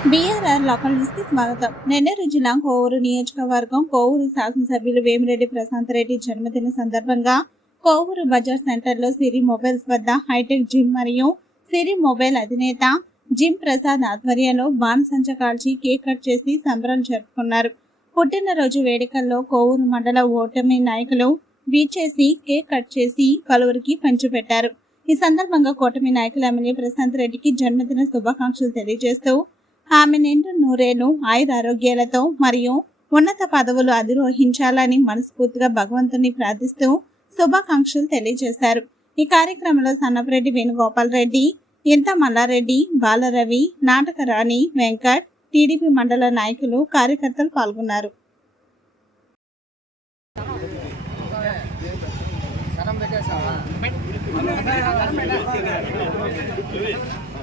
BRR local న్యూస్కి స్వాగతం. నెల్లూరు జిల్లా కోవూరు నియోజకవర్గం కోవూరు శాసనసభ్యులు వేమిరెడ్డి ప్రశాంత్ రెడ్డి జన్మదిన సందర్భంగా కోవూరు బజార్ సెంటర్లో సిరి మొబైల్స్ వద్ద హైటెక్ జిమ్ మరియు సిరి మొబైల్ అధినేత జిమ్ ప్రసాద్ ఆధ్వర్యంలో బాణసంచ కాల్చి కేక్ కట్ చేసి సంబరాలు జరుపుకున్నారు. పుట్టినరోజు వేడుకల్లో కోవూరు మండల ఓటమి నాయకులు వీచేసి కేక్ కట్ చేసి పలువురికి పంచిపెట్టారు ఈ సందర్భంగా కూటమి నాయకులు ఎమ్మెల్యే ప్రశాంత్ రెడ్డికి జన్మదిన శుభాకాంక్షలు తెలియజేస్తూ ఆమె నిండు నూరేను ఆయురారోగ్యాలతో మరియు ఉన్నత పదవులు అధిరోహించాలని మనస్ఫూర్తిగా భగవంతుని ప్రార్థిస్తూ శుభాకాంక్షలు తెలియజేశారు. ఈ కార్యక్రమంలో సన్నపరెడ్డి వేణుగోపాల్ రెడ్డి ఇంత మల్లారెడ్డి బాలరవి నాటకరాణి వెంకట్ టీడీపీ మండల నాయకులు కార్యకర్తలు పాల్గొన్నారు.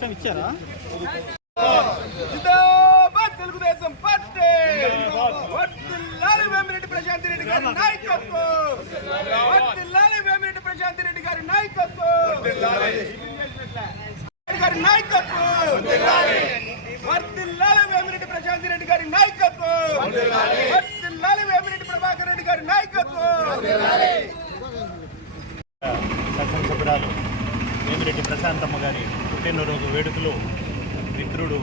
టైం ఇచ్చారా? తెలుగుదేశం పార్టీ! వేమిరెడ్డి ప్రశాంత్ రెడ్డి గారి నాయకత్వం! వేమిరెడ్డి ప్రశాంత్ రెడ్డి గారి నాయకత్వం! గారి నాయకత్వం! వేమిరెడ్డి ప్రశాంత్ రెడ్డి గారి నాయకత్వం! వేమిరెడ్డి ప్రభాకర్ రెడ్డి గారి నాయకత్వం! శాసనసభ్యురాలు వేమిరెడ్డి ప్రశాంతమ్మ గారి పుట్టినరోజు వేడుకలు మిత్రుడు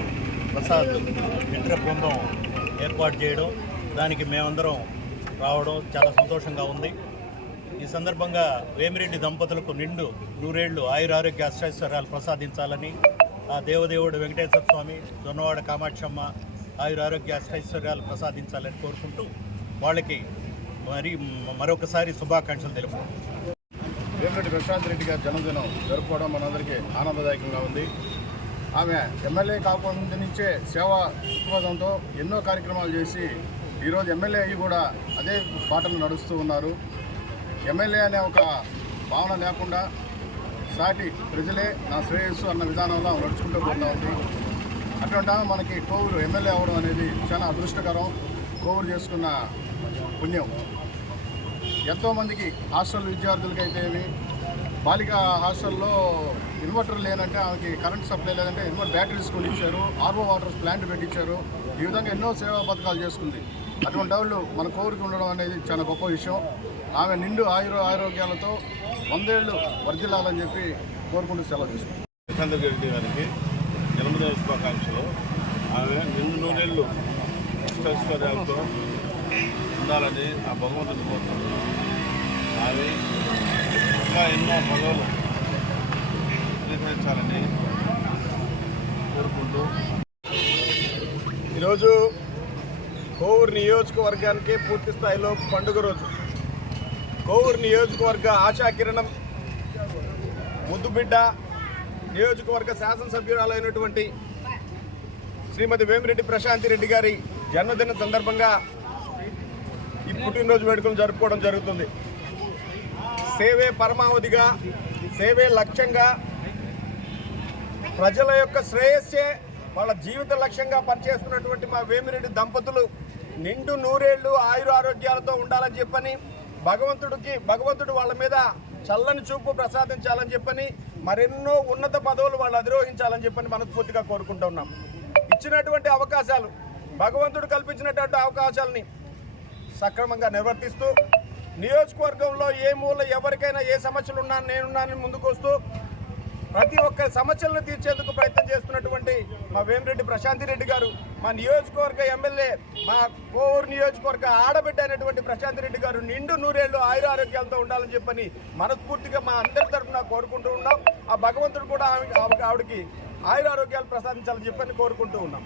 ప్రసాద్ మిత్ర బృందం ఏర్పాటు చేయడం దానికి మేమందరం రావడం చాలా సంతోషంగా ఉంది. ఈ సందర్భంగా వేమిరెడ్డి దంపతులకు నిండు నూరేళ్ళు ఆయురారోగ్య అష్టైశ్వర్యాలు ప్రసాదించాలని ఆ దేవదేవుడు వెంకటేశ్వర స్వామి దొన్నవాడ కామాక్షమ్మ ఆయురారోగ్య అష్టైశ్వర్యాలు ప్రసాదించాలని కోరుకుంటూ వాళ్ళకి మరి మరొకసారి శుభాకాంక్షలు తెలుపు వేమిరెడ్డి ప్రశాంత్ రెడ్డి గారి జన్మదినం జరుపుకోవడం మనందరికీ ఆనందదాయకంగా ఉంది. ఆమె ఎమ్మెల్యే కాకుండా నుంచే సేవా దృక్పథంతో ఎన్నో కార్యక్రమాలు చేసి ఈరోజు ఎమ్మెల్యే అయ్యి కూడా అదే పాటలు నడుస్తూ ఉన్నారు. ఎమ్మెల్యే అనే ఒక భావన లేకుండా సాటి ప్రజలే నా శ్రేయస్సు అన్న విధానంలో నడుచుకుంటూ పోతా ఉంది. అటువంటి ఆమె మనకి కోవూరు ఎమ్మెల్యే అవ్వడం అనేది చాలా అదృష్టకరం. కోవూరు చేసుకున్న పుణ్యం. ఎంతోమందికి హాస్టల్ విద్యార్థులకి అయితే బాలిక హాస్టల్లో ఇన్వర్టర్ లేనంటే ఆమెకి కరెంట్ సప్లై లేదంటే ఇన్వర్టర్ బ్యాటరీస్ కొని ఇచ్చారు ఆర్ఓ వాటర్ ప్లాంట్ పెట్టించారు ఈ విధంగా ఎన్నో సేవా పథకాలు చేసుకుంది. అటువంటి వాళ్ళు మన కోరిక ఉండడం అనేది చాలా గొప్ప విషయం. ఆమె నిండు ఆయుర ఆరోగ్యాలతో వందేళ్ళు వర్ధిల్లాలని చెప్పి కోరుకుంటూ సెలవు తీసుకుంటాం ప్రశాంత్ రెడ్డి గారికి జన్మదిన శుభాకాంక్షలు. ఆమె నిండు నూనెళ్ళు ఉండాలని ఆ భగవంతుని కోరుతున్నాను ఇంకా ఎన్నో పదవులు స్వీకరించాలని కోరుకుంటూ. ఈరోజు కోవూరు నియోజకవర్గానికి పూర్తి స్థాయిలో పండుగ రోజు. కోవూరు నియోజకవర్గ ఆశాకిరణం ముద్దుబిడ్డ నియోజకవర్గ శాసనసభ్యురాలైనటువంటి శ్రీమతి వేమిరెడ్డి ప్రశాంతి రెడ్డి గారి జన్మదిన సందర్భంగా పుట్టినరోజు వేడుకలు జరుపుకోవడం జరుగుతుంది. సేవే పరమావధిగా సేవే లక్ష్యంగా ప్రజల యొక్క శ్రేయస్సే వాళ్ళ జీవిత లక్ష్యంగా పనిచేస్తున్నటువంటి మా వేమిరెడ్డి దంపతులు నిండు నూరేళ్ళు ఆయుర ఆరోగ్యాలతో ఉండాలని చెప్పని భగవంతుడికి భగవంతుడు వాళ్ళ మీద చల్లని చూపు ప్రసాదించాలని చెప్పని మరెన్నో ఉన్నత పదవులు వాళ్ళు అధిరోహించాలని చెప్పని మనస్ఫూర్తిగా కోరుకుంటూ ఉన్నాం. ఇచ్చినటువంటి అవకాశాలు భగవంతుడు కల్పించినటువంటి అవకాశాలని సక్రమంగా నిర్వర్తిస్తూ నియోజకవర్గంలో ఏ మూల ఎవరికైనా ఏ సమస్యలు ఉన్నా నేనున్నానని ముందుకు వస్తూ ప్రతి ఒక్క సమస్యలను తీర్చేందుకు ప్రయత్నం చేస్తున్నటువంటి మా వేమిరెడ్డి ప్రశాంతి రెడ్డి గారు మా నియోజకవర్గ ఎమ్మెల్యే మా కోవూరు నియోజకవర్గ ఆడబిడ్డ అయినటువంటి ప్రశాంతి రెడ్డి గారు నిండు నూరేళ్ళు ఆయుర ఆరోగ్యాలతో ఉండాలని చెప్పని మనస్ఫూర్తిగా మా అందరి తరఫున కోరుకుంటూ ఉన్నాం. ఆ భగవంతుడు కూడా ఆమె ఆవిడ- ఆవిడకి ఆయుర ఆరోగ్యాలు ప్రసాదించాలని చెప్పని కోరుకుంటూ ఉన్నాం.